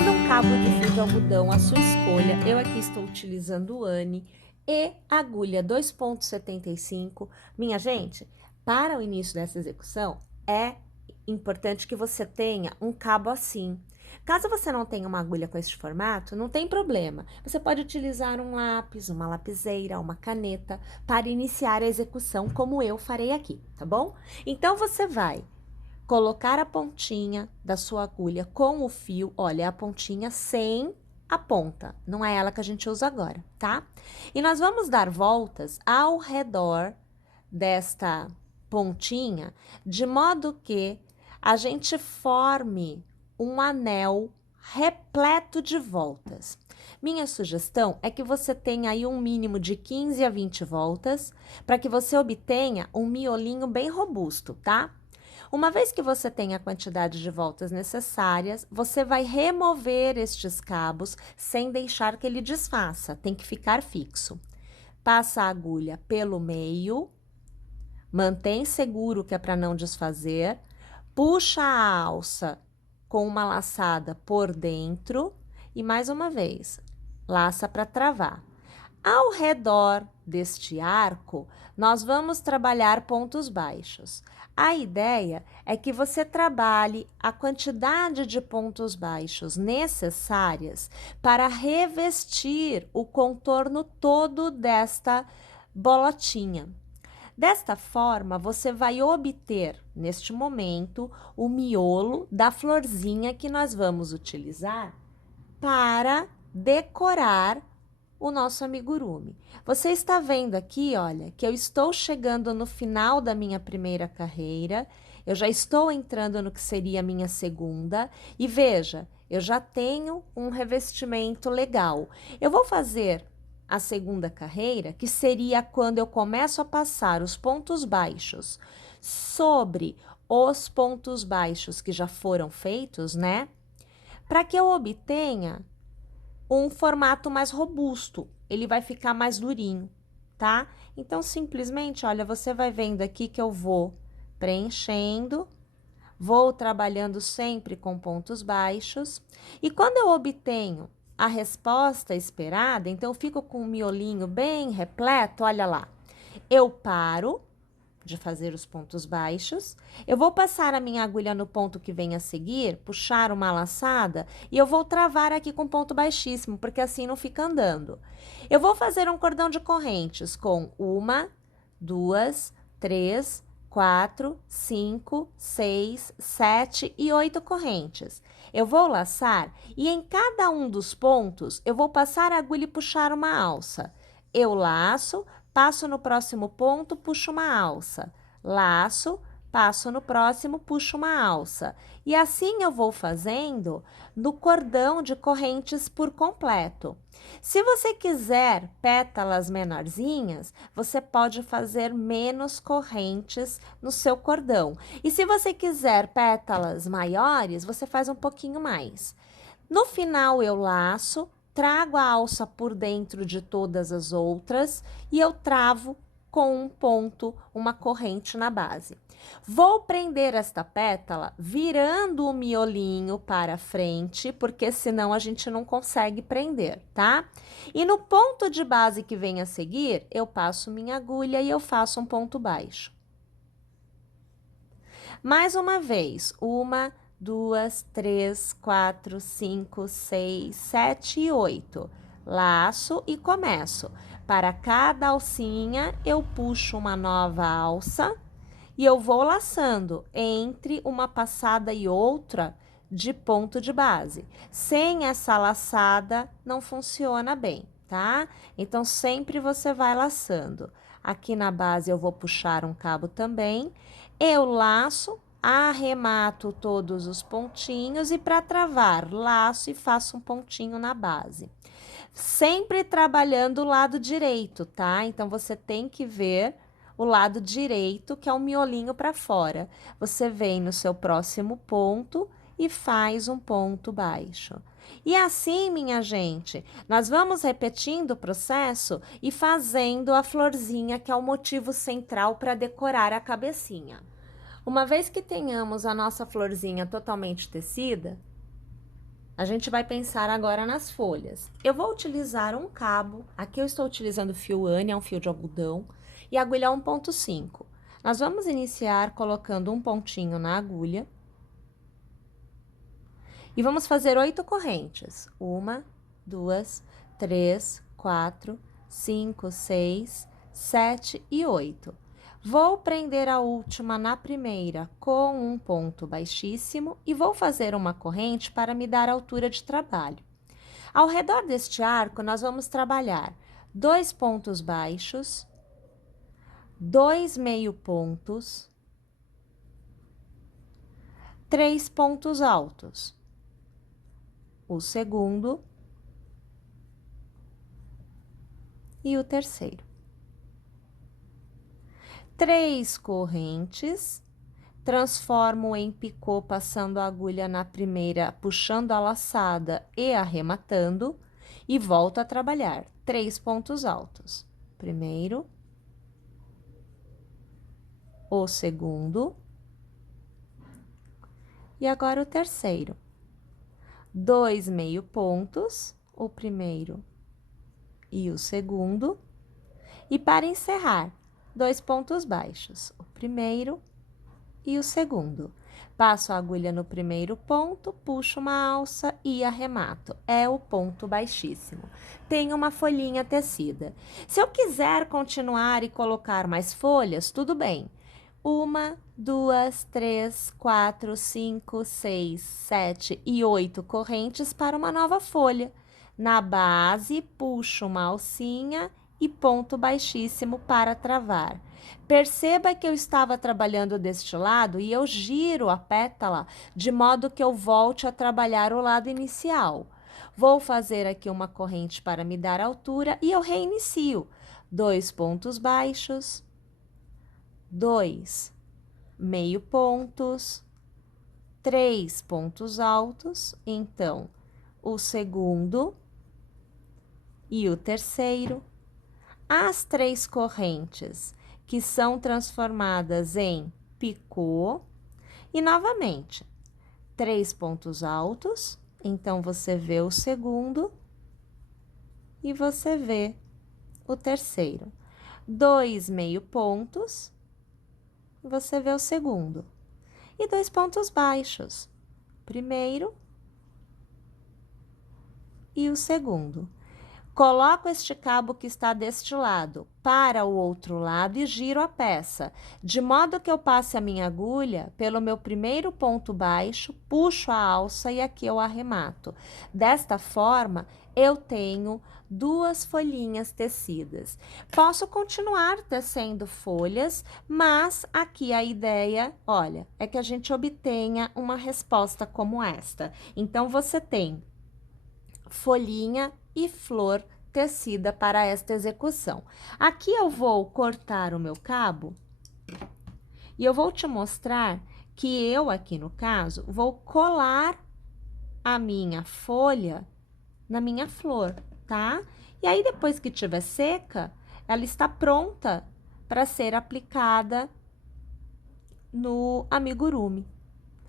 Utilizando um cabo de fio de algodão à sua escolha, eu aqui estou utilizando o Anne e agulha 2,75. Minha gente, para o início dessa execução, é importante que você tenha um cabo assim. Caso você não tenha uma agulha com este formato, não tem problema. Você pode utilizar um lápis, uma lapiseira, uma caneta para iniciar a execução, como eu farei aqui, tá bom? Então, você vai colocar a pontinha da sua agulha com o fio, olha, a pontinha sem a ponta, não é ela que a gente usa agora, tá? E nós vamos dar voltas ao redor desta pontinha, de modo que a gente forme um anel repleto de voltas. Minha sugestão é que você tenha aí um mínimo de 15 a 20 voltas, para que você obtenha um miolinho bem robusto, tá? Uma vez que você tem a quantidade de voltas necessárias, você vai remover estes cabos sem deixar que ele desfaça, tem que ficar fixo. Passa a agulha pelo meio, mantém seguro que é para não desfazer, puxa a alça com uma laçada por dentro e mais uma vez, laça para travar. Ao redor deste arco, nós vamos trabalhar pontos baixos. A ideia é que você trabalhe a quantidade de pontos baixos necessárias para revestir o contorno todo desta bolotinha. Desta forma, você vai obter, neste momento, o miolo da florzinha que nós vamos utilizar para decorar o nosso amigurumi. Você está vendo aqui, olha, que eu estou chegando no final da minha primeira carreira, eu já estou entrando no que seria a minha segunda, e veja, eu já tenho um revestimento legal. Eu vou fazer a segunda carreira, que seria quando eu começo a passar os pontos baixos sobre os pontos baixos que já foram feitos, né? Para que eu obtenha um formato mais robusto, ele vai ficar mais durinho, tá? Então, simplesmente, olha, você vai vendo aqui que eu vou preenchendo, vou trabalhando sempre com pontos baixos, e quando eu obtenho a resposta esperada, então eu fico com o miolinho bem repleto, olha lá, eu paro de fazer os pontos baixos, eu vou passar a minha agulha no ponto que vem a seguir, puxar uma laçada e eu vou travar aqui com ponto baixíssimo, porque assim não fica andando. Eu vou fazer um cordão de correntes com 1, 2, 3, 4, 5, 6, 7 e 8 correntes. Eu vou laçar e em cada um dos pontos eu vou passar a agulha e puxar uma alça. Eu laço, passo no próximo ponto, puxo uma alça. Laço, passo no próximo, puxo uma alça. E assim eu vou fazendo no cordão de correntes por completo. Se você quiser pétalas menorzinhas, você pode fazer menos correntes no seu cordão. E se você quiser pétalas maiores, você faz um pouquinho mais. No final eu laço, trago a alça por dentro de todas as outras e eu travo com um ponto, uma corrente na base. Vou prender esta pétala virando o miolinho para frente, porque senão a gente não consegue prender, tá? E no ponto de base que vem a seguir, eu passo minha agulha e eu faço um ponto baixo. Mais uma vez, 1, 2, 3, 4, 5, 6, 7 e 8. Laço e começo. Para cada alcinha, eu puxo uma nova alça e eu vou laçando entre uma passada e outra de ponto de base. Sem essa laçada, não funciona bem, tá? Então, sempre você vai laçando. Aqui na base, eu vou puxar um cabo também. Eu laço, arremato todos os pontinhos e para travar, laço e faço um pontinho na base. Sempre trabalhando o lado direito, tá? Então, você tem que ver o lado direito, que é o miolinho para fora. Você vem no seu próximo ponto e faz um ponto baixo. E assim, minha gente, nós vamos repetindo o processo e fazendo a florzinha, que é o motivo central para decorar a cabecinha. Uma vez que tenhamos a nossa florzinha totalmente tecida, A gente vai pensar agora nas folhas. Eu vou utilizar um cabo, aqui eu estou utilizando fio Anne, é um fio de algodão, e agulha 1,5. Nós vamos iniciar colocando um pontinho na agulha e vamos fazer 8 correntes. 1, 2, 3, 4, 5, 6, 7 e 8. Vou prender a última na primeira com um ponto baixíssimo e vou fazer uma corrente para me dar altura de trabalho. Ao redor deste arco, nós vamos trabalhar 2 pontos baixos, 2 meio pontos, 3 pontos altos. O segundo e o terceiro. 3 correntes, transformo em picô passando a agulha na primeira, puxando a laçada e arrematando, e volto a trabalhar 3 pontos altos. Primeiro, o segundo e agora o terceiro. 2 meio pontos, o primeiro e o segundo, e para encerrar, 2 pontos baixos, o primeiro e o segundo. Passo a agulha no primeiro ponto, puxo uma alça e arremato. É o ponto baixíssimo. Tenho uma folhinha tecida. Se eu quiser continuar e colocar mais folhas, tudo bem. 1, 2, 3, 4, 5, 6, 7 e 8 correntes para uma nova folha. Na base, puxo uma alcinha e ponto baixíssimo para travar. Perceba que eu estava trabalhando deste lado e eu giro a pétala de modo que eu volte a trabalhar o lado inicial. Vou fazer aqui uma corrente para me dar altura e eu reinicio. 2 pontos baixos, 2 meio pontos, 3 pontos altos, então, o segundo e o terceiro. As 3 correntes que são transformadas em picô e, novamente, 3 pontos altos, então, você vê o segundo e você vê o terceiro. 2 meio pontos, você vê o segundo. E 2 pontos baixos, primeiro e o segundo. Coloco este cabo que está deste lado para o outro lado e giro a peça, de modo que eu passe a minha agulha pelo meu primeiro ponto baixo, puxo a alça e aqui eu arremato. Desta forma, eu tenho 2 folhinhas tecidas. Posso continuar tecendo folhas, mas aqui a ideia, olha, é que a gente obtenha uma resposta como esta. Então, você tem folhinha e flor tecida para esta execução. Aqui eu vou cortar o meu cabo e eu vou te mostrar que eu, aqui no caso, vou colar a minha folha na minha flor, tá? E aí, depois que tiver seca, ela está pronta para ser aplicada no amigurumi,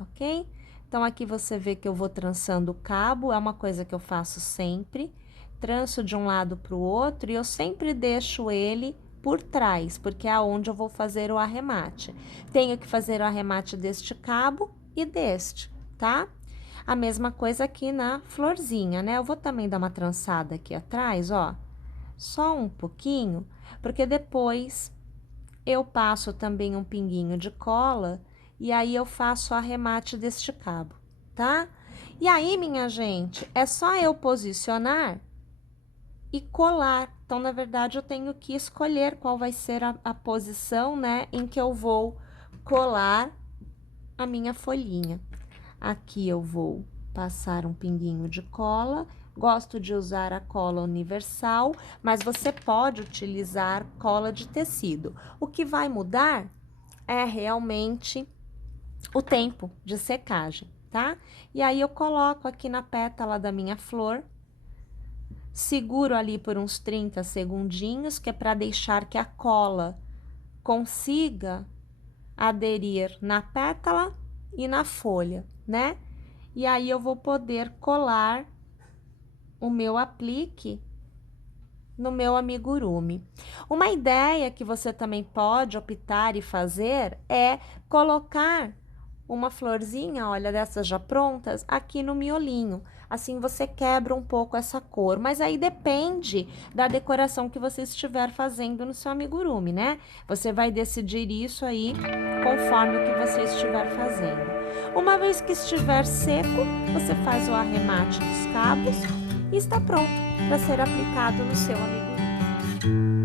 ok? Então, aqui você vê que eu vou trançando o cabo, é uma coisa que eu faço sempre. Tranço de um lado para o outro e eu sempre deixo ele por trás, porque é aonde eu vou fazer o arremate. Tenho que fazer o arremate deste cabo e deste, tá? A mesma coisa aqui na florzinha, né? Eu vou também dar uma trançada aqui atrás, ó, só um pouquinho, porque depois eu passo também um pinguinho de cola e aí eu faço o arremate deste cabo, tá? E aí, minha gente, é só eu posicionar e colar. Então, na verdade, eu tenho que escolher qual vai ser a posição, né, em que eu vou colar a minha folhinha. Aqui eu vou passar um pinguinho de cola. Gosto de usar a cola universal, mas você pode utilizar cola de tecido. O que vai mudar é realmente o tempo de secagem, tá? E aí, eu coloco aqui na pétala da minha flor, seguro ali por uns 30 segundinhos, que é para deixar que a cola consiga aderir na pétala e na folha, né? e aí eu vou poder colar o meu aplique no meu amigurumi. Uma ideia que você também pode optar e fazer é colocar uma florzinha, olha, dessas já prontas, aqui no miolinho. Assim você quebra um pouco essa cor, mas aí depende da decoração que você estiver fazendo no seu amigurumi, né? Você vai decidir isso aí conforme o que você estiver fazendo. Uma vez que estiver seco, você faz o arremate dos cabos e está pronto para ser aplicado no seu amigurumi.